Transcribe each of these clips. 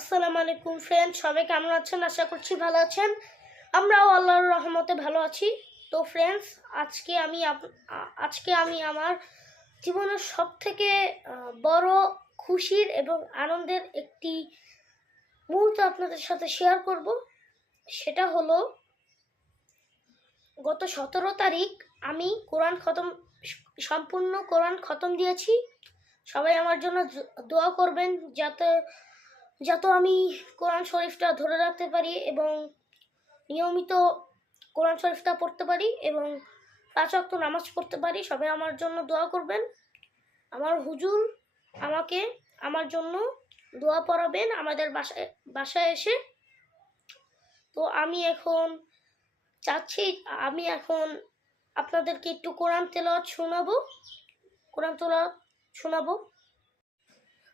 আসসালামু আলাইকুম ফ্রেন্ড সবাই কেমন আছেন? আশা করছি ভালো আছেন। আমরাও আল্লাহর রহমতে ভালো আছি। তো ফ্রেন্ডস আজকে আমি আজকে আমি আমার জীবনের সব থেকে বড় খুশির এবং আনন্দের একটি মুহূর্ত আপনাদের সাথে শেয়ার করব। সেটা হলো, গত সতেরো তারিখ আমি কোরআন খতম, সম্পূর্ণ কোরআন খতম দিয়েছি। সবাই আমার জন্য দোয়া করবেন যাতে যাতে আমি কোরআন শরীফটা ধরে রাখতে পারি এবং নিয়মিত কোরআন শরীফটা পড়তে পারি এবং পাঁচ ওয়াক্ত নামাজ পড়তে পারি, সবাই আমার জন্য দোয়া করবেন। আমার হুজুর আমাকে আমার জন্য দোয়া পড়াবেন আমাদের বাসায় বাসায় এসে। তো আমি এখন চাচ্ছি, আমি এখন আপনাদেরকে একটু কোরআন তেলাওয়াত শোনাবো। কোরআন তেলাওয়াত শোনাবো।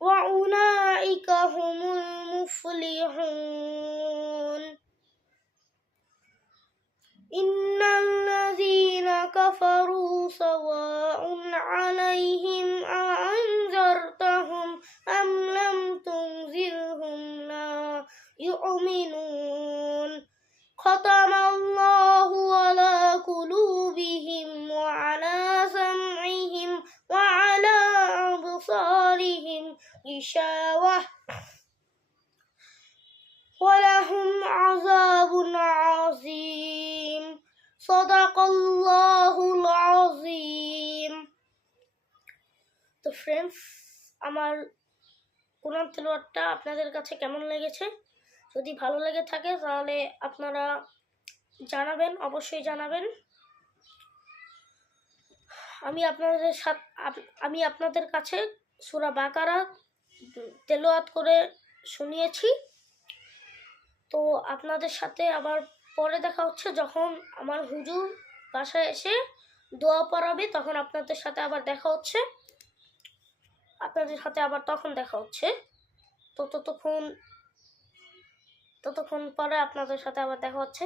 وأولئك هم المفلحون إن الذين كفروا سواء عليهم أأنذرتهم أم لم تنذرهم لا يؤمنون ختم الله على قلوبهم وعلى سمعهم وعلى أبصارهم غشاوة ولهم عذاب عظيم صدق الله العظيم তো ফ্রেন্ডস আমার কোরআন তেলাওয়াতটা আপনাদের কাছে কেমন লেগেছে যদি ভালো লেগে থাকে তাহলে আপনারা জানাবেন অবশ্যই জানাবেন আমি আপনাদের সাথে আমি আপনাদের কাছে সুরা বাকারা তেলাওয়াত করে শুনিয়েছি। তো আপনাদের সাথে আবার পরে দেখা হচ্ছে যখন আমার হুজুর বাসায় এসে দোয়া পড়াবে, তখন আপনাদের সাথে আবার দেখা হচ্ছে। আপনাদের সাথে আবার তখন দেখা হচ্ছে। তো ততক্ষণ ততক্ষণ পরে আপনাদের সাথে আবার দেখা হচ্ছে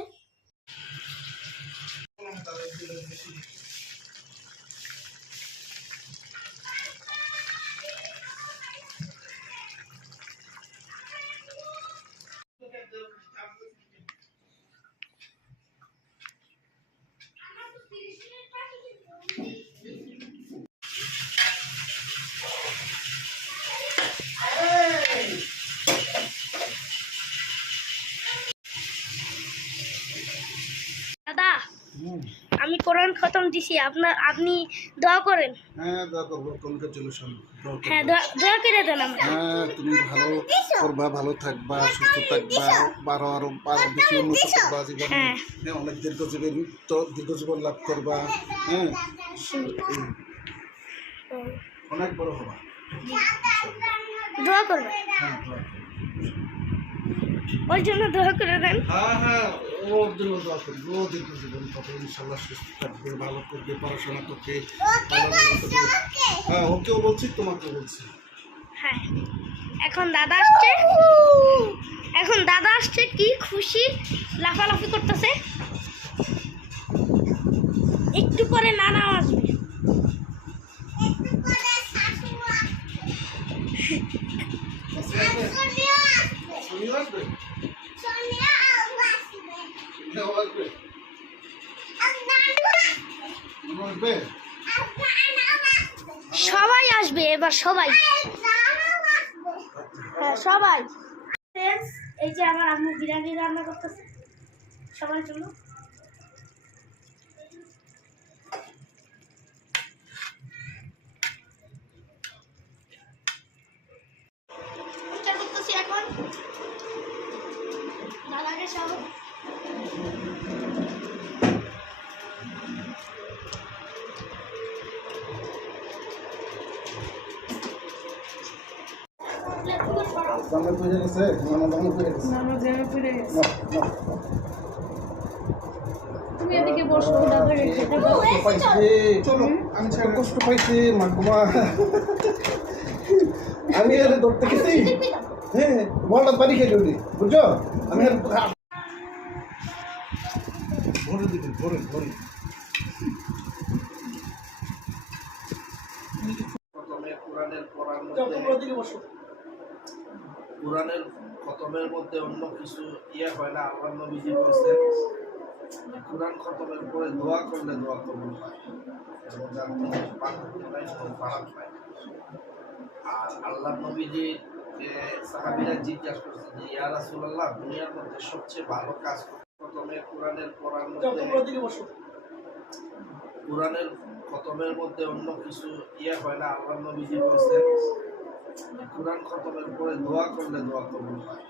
দাদা আমি কোরআন খতম দিছি আপনার আপনি দোয়া করেন। হ্যাঁ দোয়া করব। হ্যাঁ দোয়া দোয়া করে দেন আমার হ্যাঁ তুমি ভালো করবা ভালো থাকবা সুস্থ থাকবা বারো আরও আরও বেশি উন্নত করবা জীবনে। হ্যাঁ। হ্যাঁ, অনেক দীর্ঘ জীবন তো দীর্ঘ জীবন লাভ করবা। হ্যাঁ। অনেক বড় হবা। দোয়া করবেন। হ্যাঁ দোয়া করব। ওই জন্য দোয়া করে দেন। হ্যাঁ হ্যাঁ। ওর জন্য দোয়া করব ও দীর্ঘ জীবন পাবে ইনশাল্লাহ সুস্থ থাকবে ভালো করবে পড়াশোনা করবে। হ্যাঁ ওকেও বলছি তোমাকেও বলছি। হ্যাঁ এখন দাদা আসছে। এখন দাদা আসছে কি খুশি লাফালাফি করতেছে। একটু পরে নানা আসবে। আসবে? সবাই আসবে, এবার সবাই। হ্যাঁ সবাই। এই যে আমার আম্মু বিরিয়ানি রান্না করতেছে। সবার জন্য কষ্ট আমি পাইছি আমি এর ধরতে গেছি হ্যাঁ বলটা বাড়ি খেয়ে উঠি বুঝছ আমি আর কোরআনের খতমের মধ্যে অন্য কিছু ইয়ে হয় না, আল্লাহ নবীজি বলছেন কোরআন খতমের পরে দোয়া করলে দোয়া কবুল হয় ফারাক আর আল্লাহ সাহাবিরা জিজ্ঞাসা করছে যে ইয়া দুনিয়ার মধ্যে সবচেয়ে ভালো কাজ প্রথমে কোরআনের পড়ার মধ্যে কোরআনের খতমের মধ্যে অন্য কিছু ইয়ে হয় না আল্লাহ নবীজি বলছেন কোরআন খতমের পরে দোয়া করলে দোয়া কবুল হয়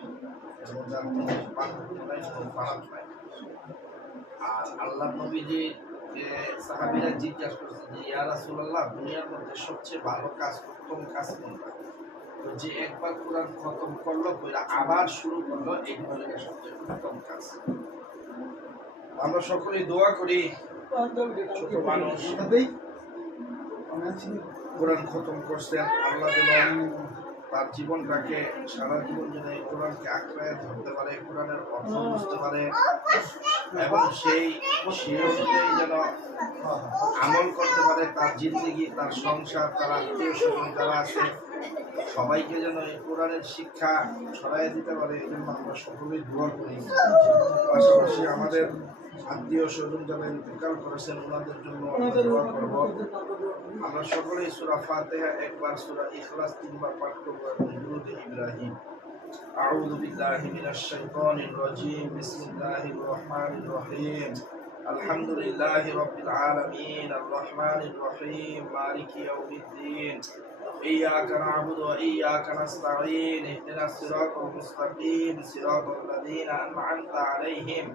এবং কোনো ফারাক নাই। আর আল্লাহ নবীজি সাহাবিরা জিজ্ঞাসা করছে যে, ইয়া রাসূলুল্লাহ, দুনিয়ার মধ্যে সবচেয়ে ভালো কাজ উত্তম কাজ কোনটা? তো যে একবার কোরআন খতম করল, কইরা আবার শুরু করল এই হলো সবচেয়ে উত্তম কাজ। আমরা সকলেই দোয়া করি, ছোট মানুষ, কোরআন খতম করছেন আল্লাহ তার জীবনটাকে, সারা জীবন যেন এই কোরআনকে আঁকড়ায় ধরতে পারে কোরআনের অর্থ বুঝতে পারে, এবং সেই সেই যেন আমল করতে পারে, তার জিন্দগি, তার সংসার, তার আত্মীয় স্বজন যারা আছে, সবাইকে যেন এই কোরআনের শিক্ষা ছড়াই দিতে পারে এই জন্য আমরা সকলেই দোয়া করি। পাশাপাশি আমাদের আত্মীয় স্বজন যারা ইন্তেকাল করেছেন ওনাদের জন্য আমরা দোয়া করবো আমরা সকলেই সূরা ফাতিহা একবার সূরা ইখলাস তিনবার পাঠ করব এবং দুরূদ ইব্রাহিম أعوذ بالله من الشيطان الرجيم بسم الله الرحمن الرحيم الحمد لله رب العالمين الرحمن الرحيم مالك يوم الدين إياك نعبد وإياك نستعين اهدنا الصراط المستقيم صراط الذين أنعمت عليهم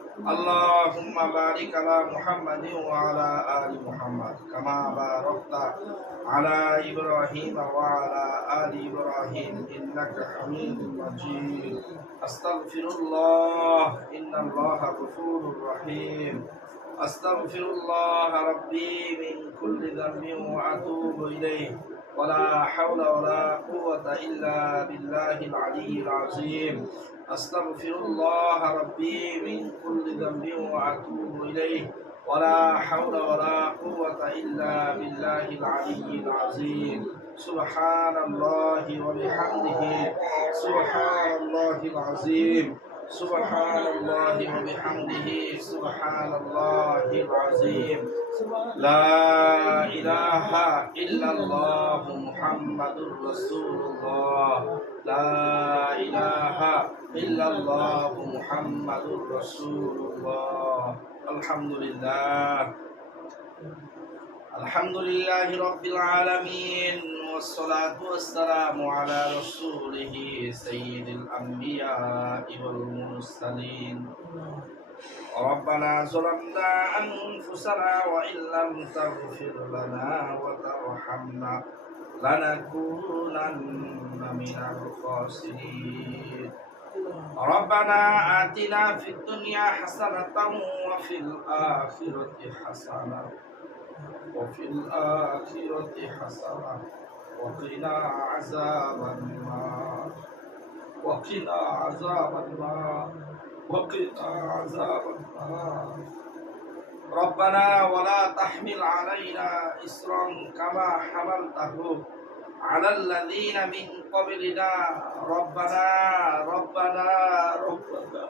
اللهم بارك على محمد وعلى آل محمد كما باركت على إبراهيم وعلى آل إبراهيم إنك حميد مجيد. أستغفر الله إن الله غفور رحيم. أستغفر الله ربي من كل ذنب وأتوب إليه. ولا حول ولا قوة إلا بالله العلي العظيم. أستغفر الله ربي من كل ذنب وأتوب إليه. ولا حول ولا قوة إلا بالله العلي العظيم. سبحان الله وبحمده. سبحان الله العظيم. سبحان الله وبحمده سبحان الله العظيم لا إله إلا الله محمد رسول الله لا إله إلا الله محمد رسول الله الحمد لله الحمد لله رب العالمين والصلاة والسلام على رسوله سيد الأنبياء والمرسلين ربنا ظلمنا أنفسنا وإن لم تغفر لنا وترحمنا لنكونن من الخاسرين ربنا آتنا في الدنيا حسنة وفي الآخرة حسنة وفي الآخرة حسنة وقنا عذاب النار وقنا عذاب النار وقنا عذاب النار ربنا ولا تحمل علينا إسرا كما حملته على الذين من قبلنا ربنا ربنا ربنا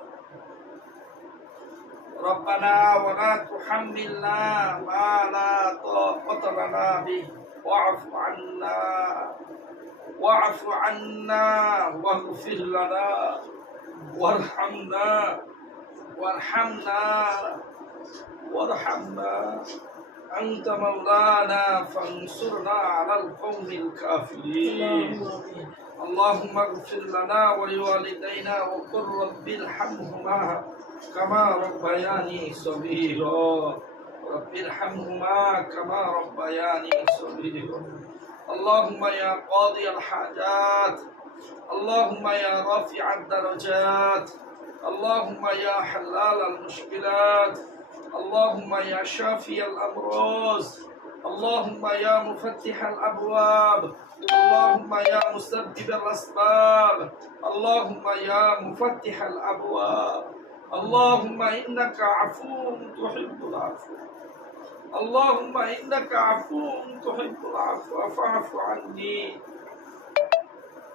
ربنا ولا تحملنا ما لا طاقة لنا به واعف عنا. واعف عنا واغفر لنا. وارحمنا. وارحمنا. وارحمنا. أنت مولانا فانصرنا على القوم الكافرين. اللهم اغفر لنا ولوالدينا وقل رب ارحمهما كما ربياني صغيرا. رب ارحمهما كما ربياني صغيرا. اللهم يا قاضي الحاجات اللهم يا رافع الدرجات اللهم يا حلال المشكلات اللهم يا شافي الأمراض اللهم يا مفتح الأبواب اللهم يا مسبب الأسباب اللهم يا مفتح الأبواب. اللهم إنك عفو تحب العفو. اللهم إنك عفو تحب العفو فاعف عني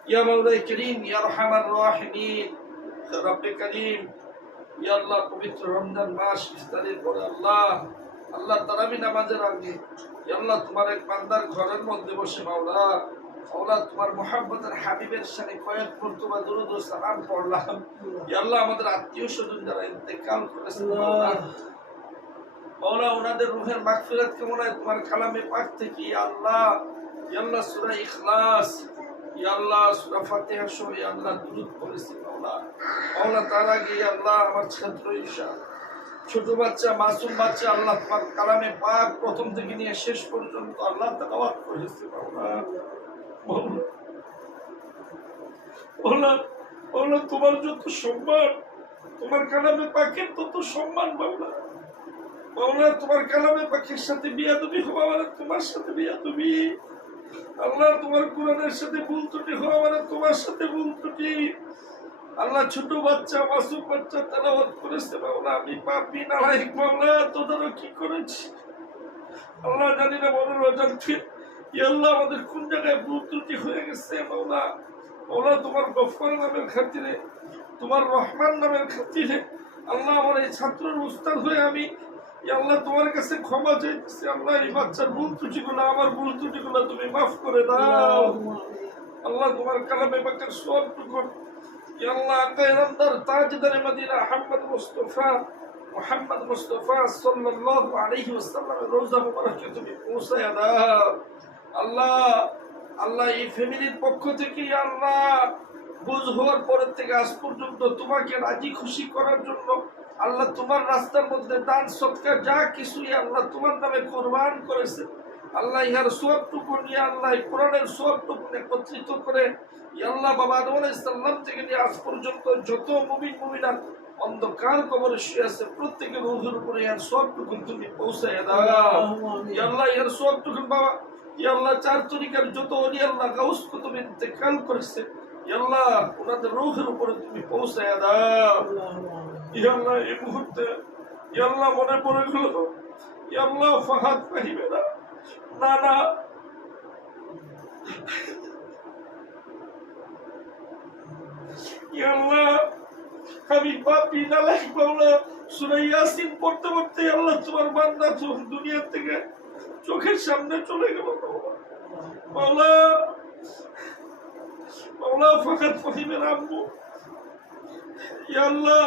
يا مولاي كريم يا أرحم الراحمين رب كريم ইয়া আল্লাহ পবিত্র রমজান মাস ইফতারের পরে আল্লাহ আল্লাহ তারাবি নামাজের আগে ইয়া আল্লাহ তোমার এক বান্দার ঘরের মধ্যে বসে মাওলা মাওলা তোমার মোহাব্বতের হাবিবের সাথে কয়েক মর্তবা দুরুদ ও সালাম পড়লাম ইয়া আল্লাহ আমাদের আত্মীয় স্বজন যারা ইন্তেকাল করেছে মাওলা, ওনাদের রুহের মাগফিরাত কেমন হয়? তোমার কালামে পাক থেকে আল্লাহ সূরা ইখলাস সূরা ফাতিহা সহ দুরূদ পড়েছি তার আগে আমার ছাত্র ঈশা ছোট বাচ্চা, মাসুম বাচ্চা, আল্লাহ তোমার কালামে পাক প্রথম থেকে নিয়ে শেষ পর্যন্ত আল্লাহ তেলাওয়াত করেছে মাওলা মাওলা, তোমার যত সম্মান, তোমার কালামে পাকের তত সম্মান মাওলা। মাওলা তোমার কালামে পাখির সাথে বিয়াদবি হওয়া মানে তোমার সাথে বিয়াদবি। আল্লাহ তোমার কোরআনের সাথে ভুল ত্রুটি হওয়া মানে তোমার সাথে ভুল ত্রুটি। আল্লাহ ছোট বাচ্চা, মাসুম বাচ্চা তেলাওয়াত করেছে মাওলা, আমি পাপি নালাইক মাওলা, তোদেরও কি করেছি? আল্লাহ জানি না মনের রোজান ঠিক আল্লাহ আমাদের কোন জায়গায় ভুল ত্রুটি হয়ে গেছে মাওলা। মাওলা তোমার গফর নামের খাতিরে, তোমার রহমান নামের খাতিরে আল্লাহ আমার এই ছাত্রের উস্তাদ হয়ে আমি আল্লাহ তোমার কাছে ক্ষমা চাইতেছি, আল্লাহ এই বাচ্চার ভুল ত্রুটিগুলো, আমার ভুল ত্রুটিগুলো তুমি মাফ করে দাও। আল্লাহ তোমার কালামে বাকের সব টুকুন ইয়া আল্লাহ কায়রামদার তাজদার মদিনা আহমদ মুস্তাফা, মোহাম্মদ মুস্তাফা সাল্লাল্লাহু আলাইহি ওয়াসাল্লামের রোজা মুবারকে তুমি পৌঁছায় দাও। আল্লাহ আল্লাহ এই ফ্যামিলির পক্ষ থেকে আল্লাহ, বুঝ হওয়ার পরের থেকে আজ পর্যন্ত তোমাকে রাজি খুশি করার জন্য আল্লাহ তোমার রাস্তার মধ্যে দান সৎকার যা কিছুই আল্লাহ তোমার নামে কোরবান করেছে। আল্লাহ ইহার সোয়াবটুকু নিয়ে আল্লাহ কোরআনের সোয়াবটুকু একত্রিত করে আল্লাহ বাবা আদম আলাইসাল্লাম থেকে নিয়ে আজ পর্যন্ত যত মুমিন মুমিনার অন্ধকার কবরে শুয়ে আছে প্রত্যেকের উপরে ইহার সোয়াবটুকু তুমি পৌঁছায় দাও। আল্লাহ ইহার সোয়াবটুকু বাবা আল্লাহ চার তরিকার যত অলি আল্লাহ গাউস তুমি ইন্তেকাল করেছে আল্লাহ ওনাদের রোগের উপরে তুমি পৌঁছায় দাও। ইয়াল্লাহ এই মুহূর্তে ইয়াল্লাহ মনে পড়ে গেল ইয়াল্লাহ ফাহাদ পাহিবে না। না না। ইয়াল্লাহ আমি সূরা ইয়াসিন পড়তে পড়তে আল্লাহ তোমার বান্দা দুনিয়া থেকে চোখের সামনে চলে গেল মাওলা। মাওলা ফাহাদ ফাহিমের আম্মু। ইয়া আল্লাহ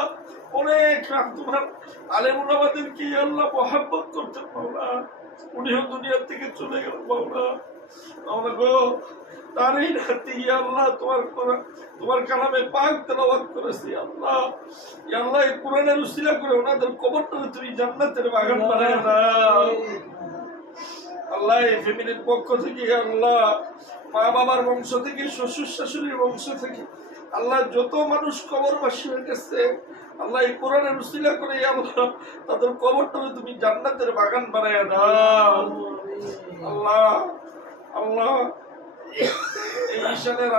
অনেক রাত তোমার আলেমুল আমাদেরকে ইয়া আল্লাহ মহাব্বত করতেন মাওলা? উনিও দুনিয়ার থেকে চলে গেল জান্নাতের বাগান আল্লাহ, এই ফ্যামিলির পক্ষ থেকে আল্লাহ মা বাবার বংশ থেকে শ্বশুর শাশুড়ির বংশ থেকে আল্লাহ যত মানুষ কবরবাসী হয়ে গেছে আল্লাহ এই কোরআনের উসিলা করে আল্লাহ তাদের কবরটাকে তুমি জান্নাতের বাগান বানায় দাও। আল্লাহ আল্লাহ। এই ঈশানের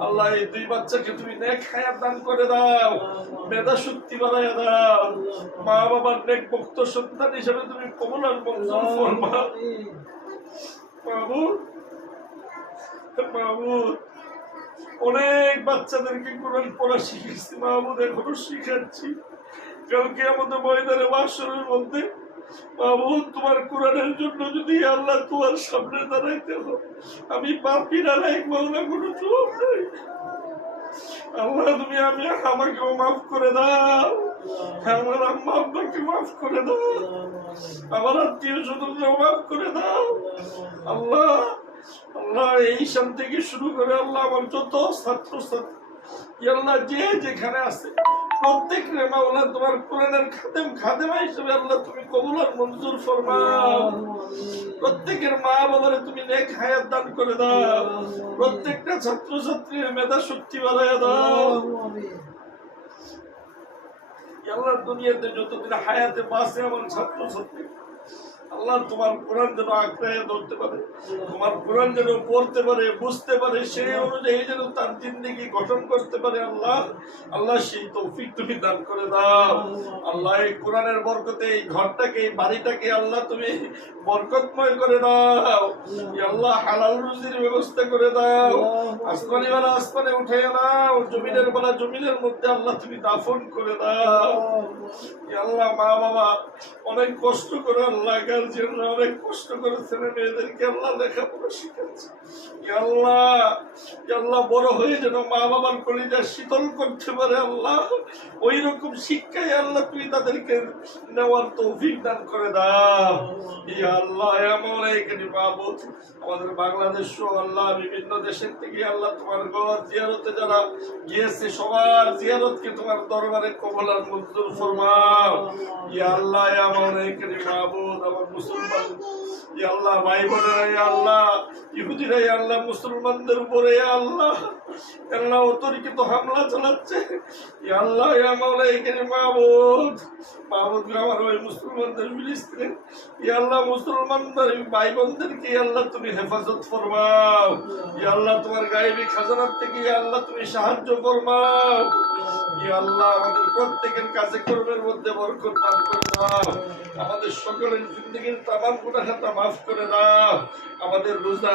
আল্লাহ এই দুই বাচ্চাকে তুমি নেক হায়াত দান করে দাও। মেধা শক্তি বাড়ায় দাও। মা বাবার নেক ভক্ত সন্তান হিসেবে তুমি কমলার মঞ্জুর মাহমুদ অনেক বাচ্চাদেরকে কোরআন পড়া শিখেছি মাহমুদ এখনও শিখাচ্ছি। কালকে আমাদের ময়দানে বাসরের মধ্যে তোমার কোরআনের জন্য যদি আল্লাহ তোমার সামনে দাঁড়াইতে হয়, আমি নাই মাওলা কোনো জবাব নাই আল্লাহ, তুমি আমি আমাকেও মাফ করে দাও। আমার আম্মা আব্বাকে মাফ করে দাও। আমার আত্মীয় স্বজনকেও মাফ করে দাও। আল্লাহ আল্লাহ এই থেকে শুরু করে আল্লাহ আমার যত ছাত্র ছাত্রী আল্লাহ যে যেখানে আছে, প্রত্যেক তোমার কোরআনের খাদেম খাদেমা হিসেবে আল্লাহ তুমি কবুল আর মঞ্জুর ফরমাও। প্রত্যেকের মা বাবারে তুমি নেক হায়াত দান করে দাও। প্রত্যেকটা ছাত্র ছাত্রীর মেধা শক্তি বাড়াইয়া দাও। আল্লাহ দুনিয়াতে যতদিন হায়াতে বাঁচে আমার ছাত্র ছাত্রী আল্লাহ তোমার কোরআন যেন আঁকড়ায় ধরতে পারে, তোমার কোরআন যেন পড়তে পারে, বুঝতে পারে, সেই অনুযায়ী যেন তার জিন্দিগি গঠন করতে পারে আল্লাহ। আল্লাহ সেই তৌফিক তুমি দান করে দাও। আল্লাহ এই কোরআনের বরকতে এই ঘরটাকে, এই বাড়িটাকে আল্লাহ তুমি বরকতময় করে দাও। আল্লাহ হালাল রুজির ব্যবস্থা করে দাও। আসমানি বেলা আসমানে উঠে নাও। জমিনের বেলা জমিনের মধ্যে আল্লাহ তুমি দাফন করে দাও। আল্লাহ মা বাবা অনেক কষ্ট করে আল্লাহ অনেক কষ্ট করে ছেলে মেয়েদেরকে আল্লাহ লেখাপড়া আল্লাহ আল্লাহ, বড় হয়ে যেন মা বাবার কলিজা শীতল করতে পারে আল্লাহ। ওই রকম শিক্ষায় আল্লাহ তুই তাদেরকে নেওয়ার তৌফিক দান করে দাও। আল্লাহ, এমন এখানে মাহবুদ আমাদের বাংলাদেশ আল্লাহ, বিভিন্ন দেশের থেকে আল্লাহ তোমার ঘর জিয়ারতে যারা গিয়েছে, সবার জিয়ারতকে তোমার দরবারে কবল আর মঞ্জুর ফরমাও। ইয়া আল্লাহ, এমন এখানে মাহবুদ আমার মুসলমান। আল্লাহ ভাই বোনেরা আল্লাহ। ইহুদিরা আল্লাহ, মুসলমানদের উপরে আল্লাহ আল্লাহ অতর্কিত হামলা চালাচ্ছে। আল্লাহ ইয়া এখানে মাহবুদ মাহবুদ আমার ওই মুসলমানদের ফিলিস্তিনে। আল্লাহ, মুসলমানদের ভাই বোনদেরকে আল্লাহ তুমি হেফাজত ফরমাও। আল্লাহ তোমার গায়েবী খাজানার থেকে আল্লাহ তুমি সাহায্য ফরমাও। আল্লাহ আমাদের প্রত্যেকের কাজে কর্মের মধ্যে বরকত দান করে দাও। আমাদের সকলের জিন্দগির তামাম গুনাহাতা মাফ করে দাও। আমাদের রোজা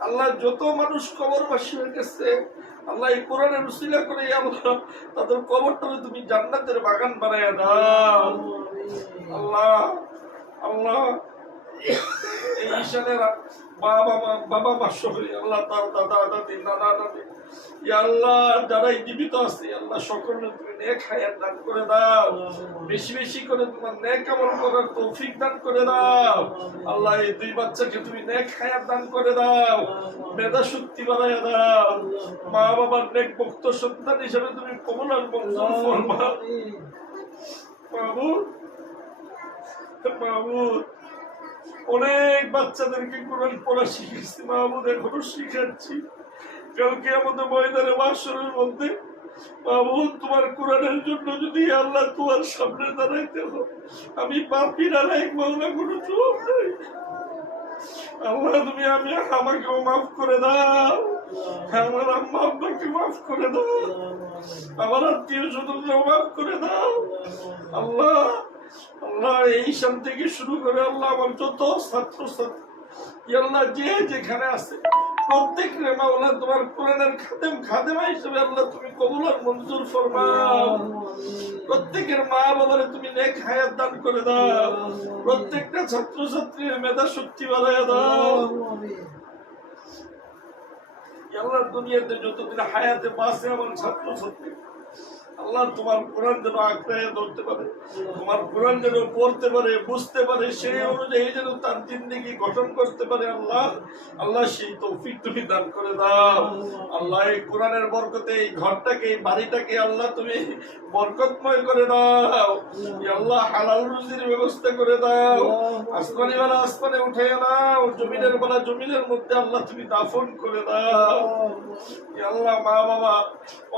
আল্লাহ যত মানুষ কবরবাসী হয়ে গেছে আল্লাহ এই কোরআনের উসিলা করে আল্লাহ তাদের কবরটাকে তুমি জান্নাতের বাগান বানায় দাও। আল্লাহ আল্লাহ। এই বাবা, মা বাবা, মা সহরি আল্লাহ, তার দাদা, দাদি, নানা দাদি আল্লাহ, যারাই জীবিত আছে, আল্লাহ সকলে তুমি নেক হায়াত দান করে দাও। বেশি বেশি করে তোমার নেক আমল করার তৌফিক দান করে দাও। আল্লাহ, এই দুই বাচ্চাকে তুমি নেক হায়াত দান করে দাও। মেধা শক্তি বাড়াইয়া দাও। মা বাবার নেক ভক্ত সন্তান হিসেবে তুমি কমল আর মঞ্জুর ফরমাও। মাহমুদ মাহমুদ অনেক বাচ্চাদেরকে কোরআন পড়া শিখেছি মাহমুদ এখনও শিখাচ্ছি। কালকে আমাদের ময়দানে বাসরের মধ্যে, মাহমুদ, তোমার কোরআনের জন্য যদি আল্লাহ তোমার সামনে দাঁড়াইতে হয়, আমি পাপিরা লাইক মাওলা কোনো জবাব নাই। আল্লাহ, তুমি আমি আমাকেও মাফ করে দাও। আমার আম্মা আব্বাকে মাফ করে দাও। আমার আত্মীয় স্বজনকেও মাফ করে দাও। আল্লাহ আল্লাহ এই সাল থেকে শুরু করে আল্লাহ আমার যত ছাত্র ছাত্রী আল্লাহ যে যেখানে আছে প্রত্যেক রে মাওলা তোমার কোরআনের খাদেম, খাদেমা হিসেবে আল্লাহ তুমি কবুল আর মঞ্জুর ফরমাও। প্রত্যেকের মা বাবারে তুমি নেক হায়াত দান করে দাও। প্রত্যেকটা ছাত্র ছাত্রীর মেধা শক্তি বাড়াইয়া দাও। আল্লাহ দুনিয়াতে যতদিন হায়াতে বাঁচে আমার ছাত্র ছাত্রী আল্লাহ তোমার কোরআন যেন আঁকড়ায় ধরতে পারে, তোমার কোরআন যেন পড়তে পারে, বুঝতে পারে, সেই অনুযায়ী যেন তার জিন্দিগি গঠন করতে পারে আল্লাহ। আল্লাহ সেই তৌফিক তুমি দান করে দাও। আল্লাহ এই কোরআনের বরকতে এই ঘরটাকে, এই বাড়িটাকে আল্লাহ তুমি বরকতময় করে দাও। আল্লাহ হালাল রুজির ব্যবস্থা করে দাও। আসমানি বেলা আসমানে উঠে দাও জমিনের বেলা জমিনের মধ্যে আল্লাহ তুমি দাফন করে দাও। আল্লাহ মা বাবা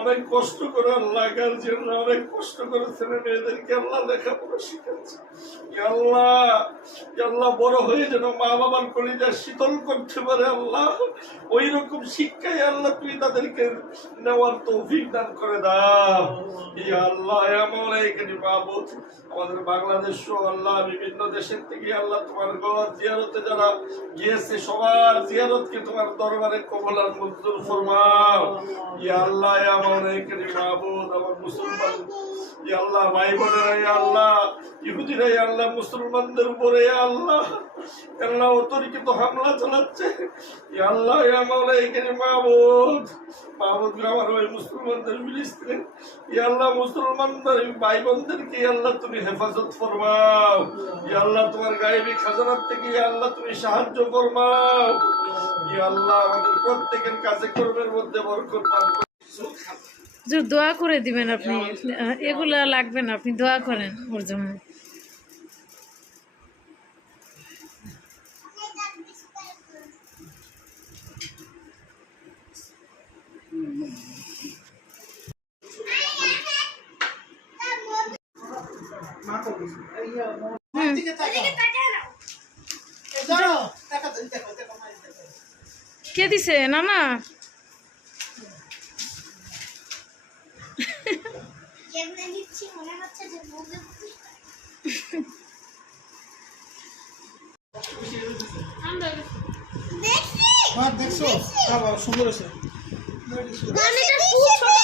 অনেক কষ্ট করে আল্লাহ গার্জিয়ানরা অনেক কষ্ট করে ছেলে মেয়েদেরকে আল্লাহ লেখাপড়া শিখাচ্ছে। আল্লাহ আল্লাহ, বড় হয়ে যেন মা বাবার কলিজা শীতল করতে পারে আল্লাহ ওই রকম শিক্ষায় আল্লাহ তুমি তাদেরকে নেওয়ার তৌফিক দান করে দাও। আল্লাহ, এমন এখানে মাহবুদ, আমাদের বাংলাদেশ আল্লাহ বিভিন্ন দেশের থেকে আল্লাহ তোমার ঘর জিয়ারতে যারা গিয়েছে, সবার জিয়ারতকে তোমার দরবারে কবল আর মঞ্জুর ফরমাও। ইয়া আল্লাহ আমার এখানে মাহবুদ, আমার আল্লাহ মুসলমানদের উপরে আল্লাহ। অতর্কিত হামলা চালাচ্ছে। আল্লাহ এখানে আমার ওই মুসলমানদের আল্লাহ, মুসলমানদের ভাই বোনদেরকে আল্লাহ, তুমি হেফাজত ফরমাও। আল্লাহ, তোমার গায়েবী খাজানার থেকে আল্লাহ, তুমি সাহায্য ফরমাও। আল্লাহ, আমাদের প্রত্যেকের কাজে কর্মের মধ্যে বরকত যে দোয়া করে দিবেন আপনি। এগুলা লাগবে না আপনি দোয়া করেন ওর জন্য। কে দিছে? না না কেমনে নিচ্ছি মনে হচ্ছে যে বুঝতে দেখছি হ্যাঁ দেখছ? বাবা সুন্দর আছে খুব ছোট।